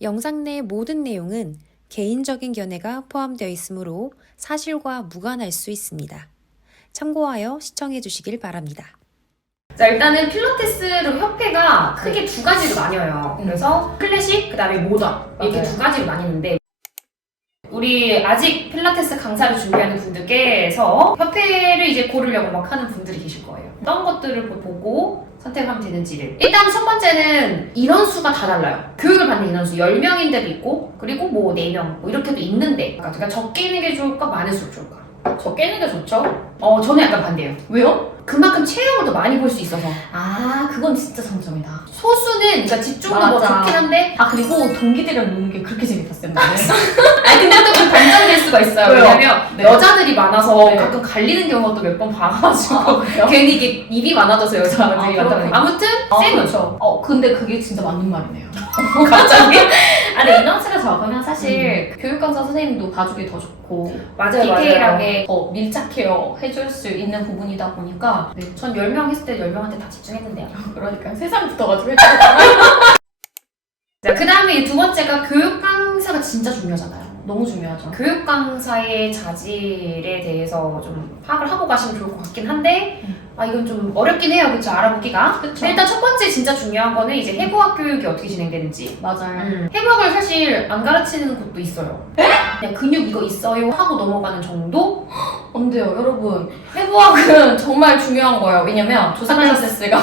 영상 내 모든 내용은 개인적인 견해가 포함되어 있으므로 사실과 무관할 수 있습니다. 참고하여 시청해 주시길 바랍니다. 자, 일단은 필라테스로 협회가 크게 두 가지로 나뉘어요. 그래서 클래식, 그 다음에 모던 이렇게 맞아요. 두 가지로 나뉘는데 우리 아직 필라테스 강사를 준비하는 분들께서 협회를 이제 고르려고 막 하는 분들이 계실 거예요. 어떤 것들을 보고 선택하면 되는지를. 일단 첫 번째는 인원수가 다 달라요. 교육을 받는 인원수 10명인데도 있고 그리고 뭐 4명 뭐 이렇게도 있는데 그러니까 적게 있는 게 좋을까 많을수록 좋을까? 적게 있는 게 좋죠? 저는 약간 반대예요. 왜요? 그만큼 체형을 더 많이 볼 수 있어서 아, 그건 진짜 장점이다. 소수는 그러니까 집중도 뭐 맞아. 좋긴 한데 아, 그리고 동기들이랑 노는 게 그렇게 재밌다, 쌤들. 아니 근데 또 그 단점될 수가 있어요. 왜요? 왜냐면 네. 여자들이 많아서 네. 가끔 갈리는 경우가 또 몇 번 봐가지고 그래요? 괜히 이게 입이 많아져서 여자들이 아, 많다 보니까 그렇구나. 아무튼 아, 쌤은 그렇죠. 근데 그게 진짜 맞는 말이네요. 갑자기 아니, 인원수가 적으면 사실 교육 강사 선생님도 봐주기 더 좋고 맞아요. 디테일하게 더 밀착해요 해줄 수 있는 부분이다 보니까 네. 전 10명 했을 때 10명한테 다 집중했는데요. 그러니까 세상 붙어가지고 자, 그 다음에 두 번째가 교육 강사가 진짜 중요하잖아요. 너무 중요하죠. 교육 강사의 자질에 대해서 좀 파악을 하고 가시면 좋을 것 같긴 한데 이건 좀 어렵긴 해요. 그쵸? 알아보기가. 그쵸. 일단 첫 번째 진짜 중요한 거는 이제 해부학 교육이 어떻게 진행되는지. 맞아요. 해부학을 사실 안 가르치는 곳도 있어요. 그냥 근육 이거 있어요 하고 넘어가는 정도? 안 돼요, 여러분. 해부학은 정말 중요한 거예요. 왜냐면 조사패스가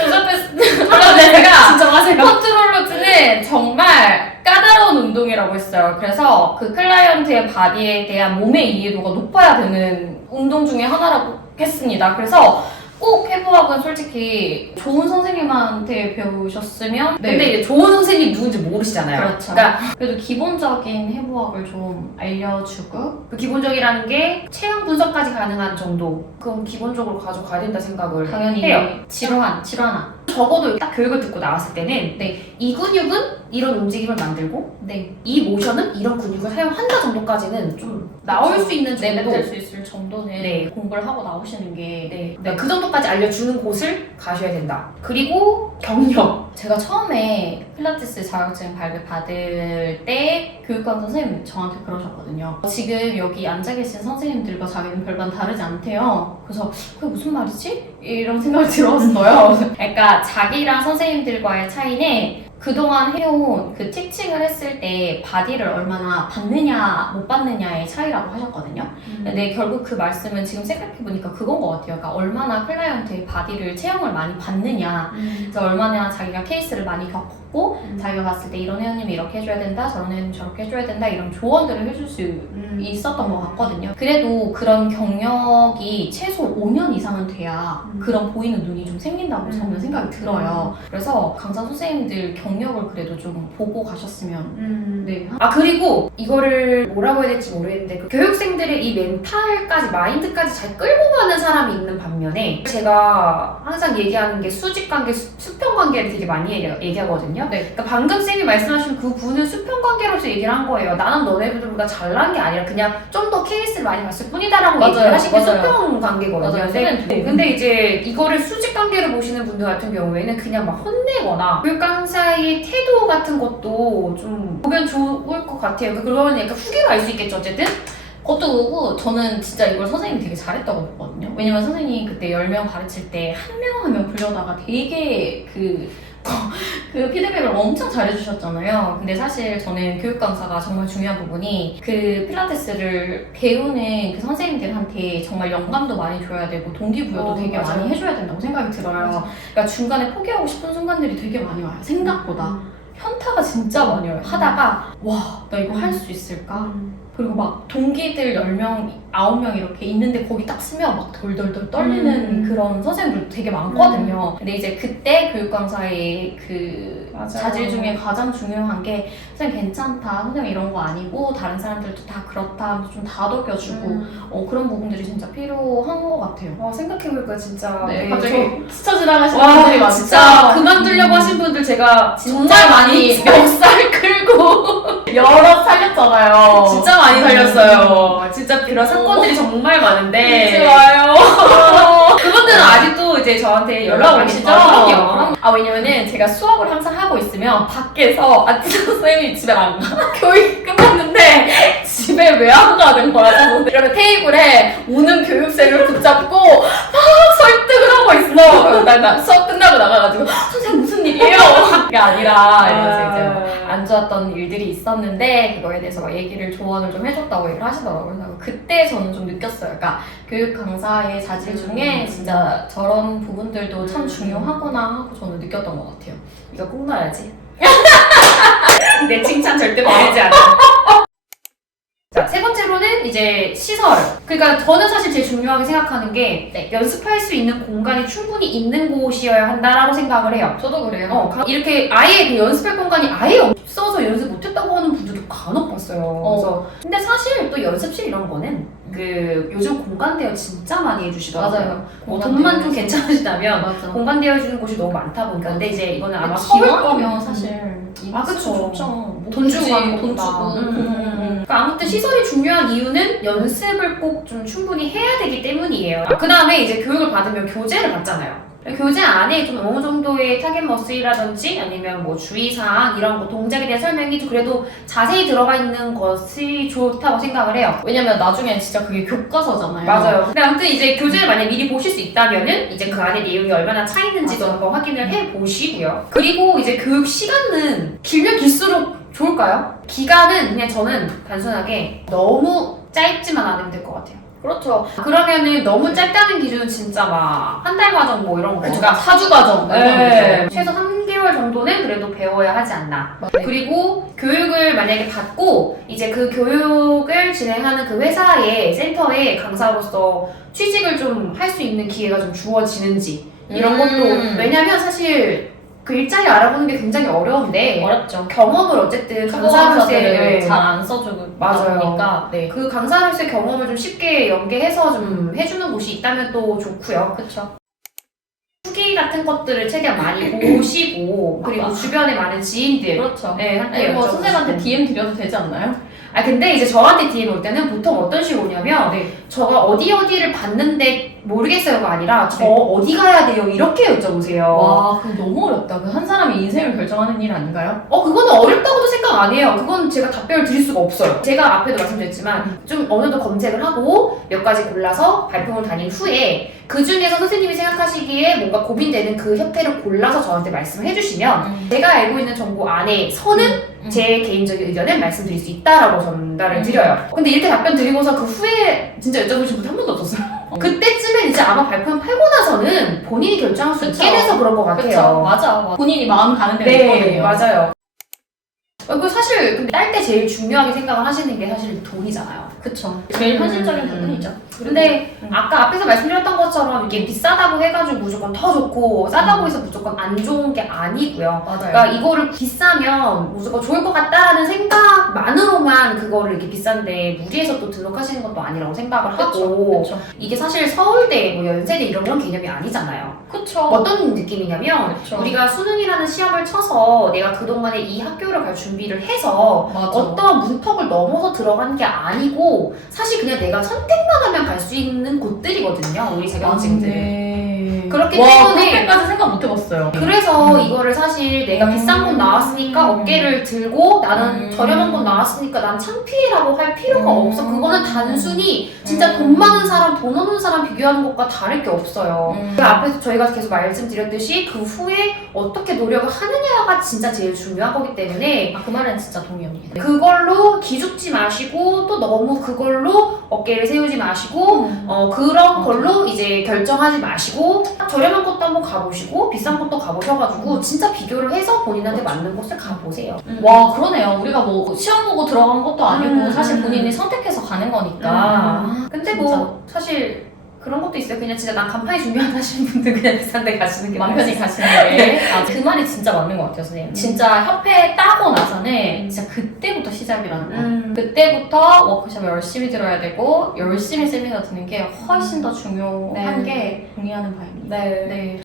조사패스가 진짜 맞아요. 컨트롤러즈는 정말 까다로운 운동이라고 했어요. 그래서 그 클라이언트의 바디에 대한 몸의 이해도가 높아야 되는 운동 중에 하나라고 했습니다. 그래서 꼭 해부학은 솔직히 좋은 선생님한테 배우셨으면 근데 이제 좋은 선생님 누군지 모르시잖아요. 그렇죠. 그러니까 그래도 기본적인 해부학을 좀 알려주고 그 기본적이라는 게 체형 분석까지 가능한 정도. 그건 기본적으로 가져가야 된다 생각을 당연히 해요. 질환아. 적어도 딱 교육을 듣고 나왔을 때는 네. 이 근육은 이런 움직임을 만들고 네. 이 모션은 이런 근육을 사용한다 정도까지는 좀 나올 수 있는 정도. 내뱉을 수 있을 정도는 네. 공부를 하고 나오시는 게 네. 그러니까 그 정도까지 알려주는 곳을 가셔야 된다. 그리고 경력. 제가 처음에 필라테스 자격증 발급 받을 때 교육관 선생님 저한테 그러셨거든요. 지금 여기 앉아 계신 선생님들과 자기는 별반 다르지 않대요. 그래서 그게 무슨 말이지? 이런 생각이 들었어요. 그러니까 자기랑 선생님들과의 차이는 그동안 해온 그 티칭을 했을 때 바디를 얼마나 받느냐 못 받느냐의 차이라고 하셨거든요. 근데 결국 그 말씀은 지금 생각해보니까 그건 것 같아요. 그러니까 얼마나 클라이언트의 바디를 체형을 많이 받느냐, 그래서 얼마나 자기가 케이스를 많이 겪었고 자기가 봤을 때 이런 회원님이 이렇게 해줘야 된다, 저런 회원님 저렇게 해줘야 된다 이런 조언들을 해줄 수 있었던 것 같거든요. 그래도 그런 경력이 최소 5년 이상은 돼야 그런 보이는 눈이 좀 생긴다고 저는 생각이 들어요. 그래서 강사 선생님들 경력을 그래도 좀 보고 가셨으면 네. 그리고 이거를 뭐라고 해야 될지 모르겠는데 그 교육생들의 이 멘탈까지 마인드까지 잘 끌고 가는 사람이 있는 반면에 제가 항상 얘기하는 게 수직관계, 수평관계를 되게 많이 얘기하거든요. 네. 그러니까 방금 쌤이 말씀하신 그 분은 수평관계로서 얘기를 한 거예요. 나는 너네들보다 잘난 게 아니라 그냥 좀 더 케이스를 많이 봤을 뿐이다라고 맞아요. 얘기를 하신 게 맞아요. 수평관계거든요. 맞아요. 근데 이제 이거를 수직관계로 보시는 분들 같은 경우에는 그냥 막 혼내거나 교육 강사의 태도 같은 것도 좀 보면 좋을 것 같아요. 그러면 약간 후기로 알 수 있겠죠, 어쨌든? 그것도 그렇고 저는 진짜 이걸 선생님이 되게 잘했다고 봤거든요. 왜냐면 선생님이 그때 10명 가르칠 때 한 명 한 명 불려다가 되게 그 피드백을 엄청 잘해주셨잖아요. 근데 사실 저는 교육 강사가 정말 중요한 부분이 그 필라테스를 배우는 그 선생님들한테 정말 영감도 많이 줘야 되고 동기부여도 되게 맞아요. 많이 해줘야 된다고 생각이 들어요. 그러니까 중간에 포기하고 싶은 순간들이 되게 많이 와요. 생각보다. 현타가 진짜 많이 와요. 하다가 와, 나 이거 할 수 있을까? 그리고 막 동기들 10명, 9명 이렇게 있는데 거기 딱 쓰면 막 덜덜덜 떨리는 그런 선생님들도 되게 많거든요. 근데 이제 그때 교육 강사의 그 맞아요. 자질 중에 가장 중요한 게 선생님 괜찮다, 선생님 이런 거 아니고 다른 사람들도 다 그렇다 하면서 좀 다독여주고 그런 부분들이 진짜 필요한 것 같아요. 생각해보니까 진짜 네, 네, 갑자기 스쳐 지나가시는 분들이 많죠. 진짜 그만두려고 하신 분들 제가 정말 많이 멱살 끌고 여러 살렸잖아요. 진짜 많이 살렸어요. 진짜 그런 사건들이 정말 많은데. 마요. 그분들은 아직도 이제 저한테 연락 오시죠? 그럼요. 왜냐면은 제가 수업을 항상 하고 있으면 밖에서 아티스트 선생님이 집에 안 가. 교육이 끝났는데 집에 왜 안 가는 거야? 그래서 이러면 테이블에 오는 교육생을 붙잡고 막 설득을 하고 있어. 나 수업 끝나고 나가가지고 선생님 무슨 일이에요? 그게 아니라 이러면서 이제 안 좋았던 일들이 있었는데 그거에 대해서 막 얘기를 조언을 좀 해줬다고 얘기를 하시더라고요. 그래서 그때 저는 좀 느꼈어요. 그러니까 교육 강사의 자질 중에 진짜 저런 부분들도 참 중요하구나 하고 저는 느꼈던 것 같아요. 이거 꼭 넣어야지. 내 칭찬 절대 버리지 않아. 자, 세 번째로는 이제 시설. 그러니까 저는 사실 제일 중요하게 생각하는 게 연습할 수 있는 공간이 충분히 있는 곳이어야 한다라고 생각을 해요. 저도 그래요. 이렇게 아예 그 연습할 공간이 아예 없어서 연습 못했다고 하는 분들도 간혹 봤어요. 그래서 근데 사실 또 연습실 이런 거는 그 요즘 공간 대여 진짜 많이 해주시더라고요. 맞아요. 돈만 좀 괜찮으시다면 맞아. 공간 대여 해주는 곳이 너무 많다 보니까. 근데 이제 이거는 아마 기왕이면 사실 그쵸. 좋죠. 돈 주고 가는 돈 것보다. 주고. 그러니까 아무튼 시설이 중요한 이유는 연습을 꼭 좀 충분히 해야 되기 때문이에요. 그 다음에 이제 교육을 받으면 교재를 받잖아요. 교재 안에 좀 어느 정도의 타겟 머스이라든지 아니면 뭐 주의사항 이런 거 동작에 대한 설명이 좀 그래도 자세히 들어가 있는 것이 좋다고 생각을 해요. 왜냐면 나중에 진짜 그게 교과서잖아요. 맞아요. 근데 아무튼 이제 교재를 만약에 미리 보실 수 있다면은 이제 그 안에 내용이 얼마나 차 있는지도 한번 확인을 해 보시고요. 그리고 이제 교육 시간은 길면 길수록 좋을까요? 기간은 그냥 저는 단순하게 너무 짧지만 않으면 될 것 같아요. 그렇죠. 그러면은 너무 짧다는 기준은 진짜 막 한 달 과정 뭐 이런 거. 그러니까 사주 과정. 네. 최소 3개월 정도는 그래도 배워야 하지 않나. 네. 그리고 교육을 만약에 받고 이제 그 교육을 진행하는 그 회사의 센터에 강사로서 취직을 좀 할 수 있는 기회가 좀 주어지는지 이런 것도. 왜냐면 사실 그 일자리 알아보는 게 굉장히 어려운데 어렵죠. 경험을 어쨌든 강사로서는 강사로서의 잘 안 써주고 맞아요. 보니까 네. 그 강사로서의 경험을 좀 쉽게 연계해서 좀 해주는 곳이 있다면 또 좋고요. 그렇죠. 후기 같은 것들을 최대한 많이 보시고 그리고 맞아. 주변에 많은 지인들 그렇죠. 네, 한테 뭐 여쭤보시고. 선생님한테 DM 드려도 되지 않나요? 근데 이제 저한테 DM 올 때는 보통 어떤 식으로 오냐면 네. 저가 어디를 봤는데 모르겠어요가 아니라 저 네. 어디 가야 돼요? 이렇게 여쭤보세요. 와, 그거 너무 어렵다. 그 한 사람의 인생을 결정하는 일 아닌가요? 그거는 어렵다고도 생각 안 해요. 그건 제가 답변을 드릴 수가 없어요. 제가 앞에도 말씀드렸지만 좀 어느 정도 검색을 하고 몇 가지 골라서 발품을 다닌 후에 그 중에서 선생님이 생각하시기에 뭔가 고민되는 그 협회를 골라서 저한테 말씀을 해주시면 제가 알고 있는 정보 안에서는 제 개인적인 의견을 말씀드릴 수 있다라고 전달을 드려요. 근데 이렇게 답변 드리고서 그 후에 진짜 여쭤보신 분 한 번도 없었어요. 그때쯤엔 이제 아마 발품 팔고 나서는 본인이 결정할 수 있게 돼서 그런 것 같아요. 그렇죠. 맞아. 본인이 마음 가는 데가 네, 있거든요. 맞아요. 그 사실 근데 딸 때 제일 중요하게 생각을 하시는 게 사실 돈이잖아요. 그쵸. 제일 현실적인 부분이죠. 근데 아까 앞에서 말씀드렸던 것처럼 이게 비싸다고 해가지고 무조건 더 좋고 싸다고 해서 무조건 안 좋은 게 아니고요. 맞아요. 그러니까 이거를 비싸면 무조건 좋을 것 같다라는 생각만으로만 그거를 이렇게 비싼데 무리해서 또 등록하시는 것도 아니라고 생각을 하고 그쵸. 이게 사실 서울대, 뭐 연세대 이런 개념이 아니잖아요. 그쵸. 어떤 느낌이냐면 그쵸. 우리가 수능이라는 시험을 쳐서 내가 그동안에 이 학교를 갈 준비를 해서 맞아. 어떠한 문턱을 넘어서 들어간 게 아니고 사실 그냥 내가 선택만 하면 갈 수 있는 곳들이거든요. 우리 자격증들. 네. 그렇기 와, 때문에 그렇게까지 생각 못 해봤어요. 그래서 이거를 사실 내가 비싼 곳 나왔으니까 어깨를 들고 나는 저렴한 곳 나왔으니까 난 창피해라고 할 필요가 없어. 그거는 단순히 진짜 돈 많은 사람, 돈 없는 사람 비교하는 것과 다를 게 없어요. 그 앞에서 저희가 계속 말씀드렸듯이 그 후에 어떻게 노력을 하느냐가 진짜 제일 중요한 거기 때문에 그 말은 진짜 동의합니다. 그걸로 기죽지 마시고 또 너무 그걸로 어깨를 세우지 마시고 그런 걸로 이제 결정하지 마시고 저렴한 곳도 한번 가보시고 비싼 곳도 가보셔가지고 진짜 비교를 해서 본인한테 맞는 곳을 가보세요. 와, 그러네요. 우리가 뭐 시험 보고 들어간 것도 아니고 사실 본인이 선택해서 가는 거니까. 근데 진짜. 뭐 사실 그런 것도 있어요. 그냥 진짜 난 간판이 중요하다 하시는 분들 그냥 비싼 데 가시는 게 맘 편히 가시는 게. 그 말이 진짜 맞는 것 같아요, 선생님. 진짜 협회 따고 나서는 진짜 그때부터 시작이라는 거. 그때부터 워크숍을 열심히 들어야 되고 열심히 세미나 듣는 게 훨씬 더 중요한 게 동의하는 바입니다. 네.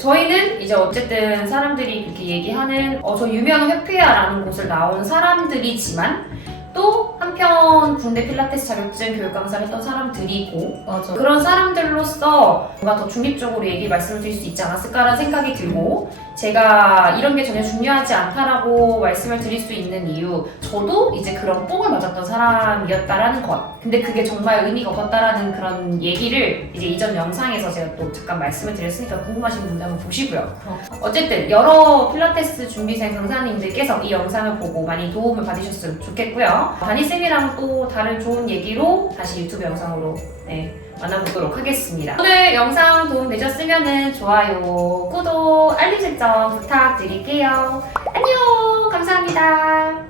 저희는 이제 어쨌든 사람들이 이렇게 얘기하는 저 유명 협회야라는 곳을 나온 사람들이지만 또 한편 군대 필라테스 자격증 교육 강사를 했던 사람들이고 맞아. 그런 사람들로서 뭔가 더 중립적으로 얘기 말씀을 드릴 수 있지 않았을까라는 생각이 들고 제가 이런 게 전혀 중요하지 않다라고 말씀을 드릴 수 있는 이유 저도 이제 그런 뽕을 맞았던 사람이었다라는 것 근데 그게 정말 의미가 없었다라는 그런 얘기를 이제 이전 영상에서 제가 또 잠깐 말씀을 드렸으니까 궁금하신 분들 한번 보시고요. 어쨌든 여러 필라테스 준비생 강사님들께서 이 영상을 보고 많이 도움을 받으셨으면 좋겠고요. 다니쌤이랑 또 다른 좋은 얘기로 다시 유튜브 영상으로 만나보도록 하겠습니다. 오늘 영상 도움되셨으면 좋아요, 구독, 알림 설정 부탁드릴게요. 안녕! 감사합니다.